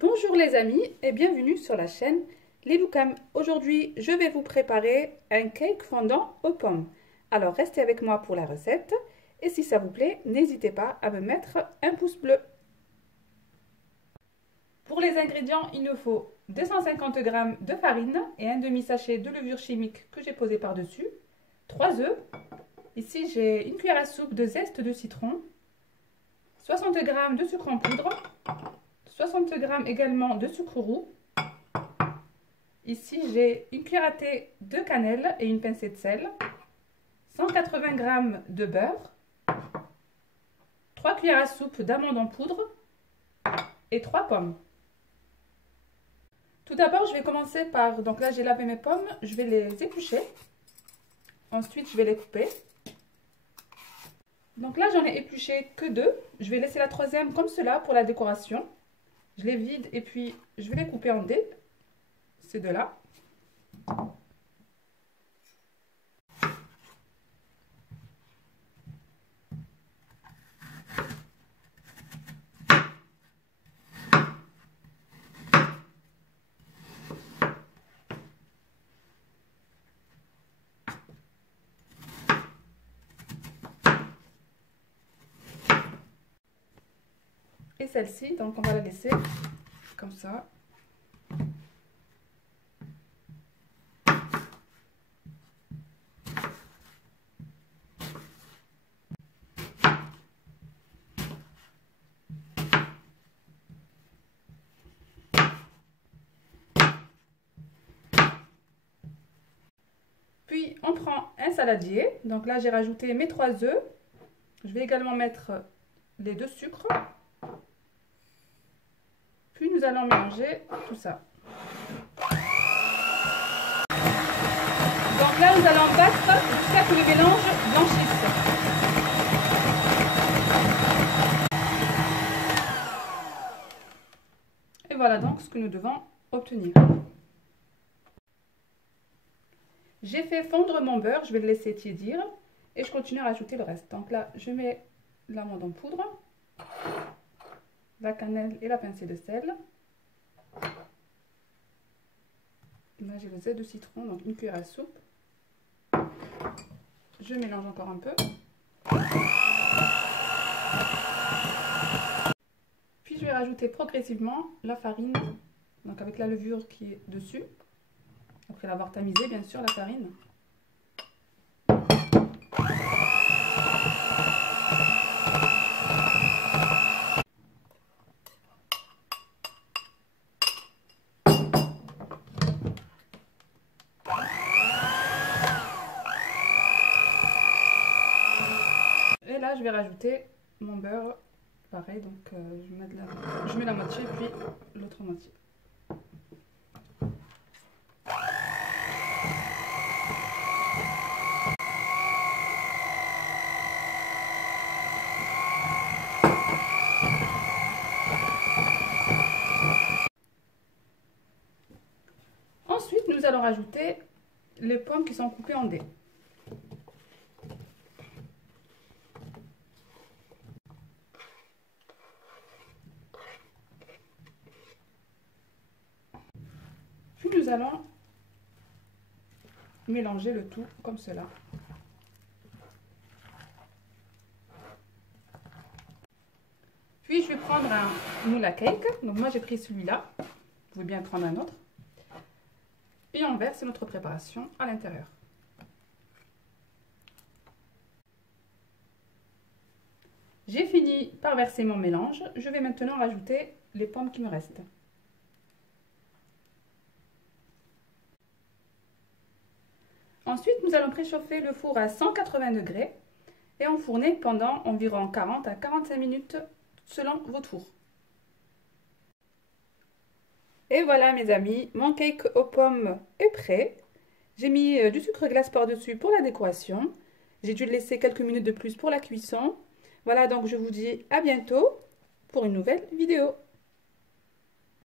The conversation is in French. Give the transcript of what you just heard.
Bonjour les amis et bienvenue sur la chaîne Liloukam. Aujourd'hui, je vais vous préparer un cake fondant aux pommes. Alors, restez avec moi pour la recette et si ça vous plaît, n'hésitez pas à me mettre un pouce bleu. Pour les ingrédients, il nous faut 250 g de farine et un demi-sachet de levure chimique que j'ai posé par-dessus, 3 œufs. Ici, j'ai une cuillère à soupe de zeste de citron, 60 g de sucre en poudre, 60 g également de sucre roux. Ici, j'ai une cuillère à thé de cannelle et une pincée de sel, 180 g de beurre, 3 cuillères à soupe d'amandes en poudre et 3 pommes. Tout d'abord, je vais commencer par, donc là j'ai lavé mes pommes, je vais les éplucher. Ensuite, je vais les couper. Donc là, j'en ai épluché que 2. Je vais laisser la troisième comme cela pour la décoration. Je les vide et puis je vais les couper en dés. Ces deux-là. Et celle-ci, donc on va la laisser comme ça. Puis on prend un saladier. Donc là j'ai rajouté mes 3 œufs. Je vais également mettre les 2 sucres. Puis nous allons mélanger tout ça. Donc là nous allons battre jusqu'à ce que le mélange blanchisse. Et voilà donc ce que nous devons obtenir. J'ai fait fondre mon beurre, je vais le laisser tiédir et je continue à rajouter le reste. Donc là je mets l'amande en poudre, la cannelle et la pincée de sel. Là j'ai le zeste de citron, donc une cuillère à soupe. Je mélange encore un peu. Puis je vais rajouter progressivement la farine, donc avec la levure qui est dessus. Après l'avoir tamisée, bien sûr, la farine. Et là, je vais rajouter mon beurre. Pareil, donc je mets la moitié, puis l'autre moitié. Ensuite, nous allons rajouter les pommes qui sont coupées en dés. Puis nous allons mélanger le tout comme cela. Puis je vais prendre un moule à cake. Donc moi j'ai pris celui-là. Vous pouvez bien prendre un autre. Et on verse notre préparation à l'intérieur. J'ai fini par verser mon mélange. Je vais maintenant rajouter les pommes qui me restent. Ensuite, nous allons préchauffer le four à 180 degrés et enfourner pendant environ 40 à 45 minutes selon votre four. Et voilà mes amis, mon cake aux pommes est prêt. J'ai mis du sucre glace par-dessus pour la décoration. J'ai dû le laisser quelques minutes de plus pour la cuisson. Voilà, donc je vous dis à bientôt pour une nouvelle vidéo.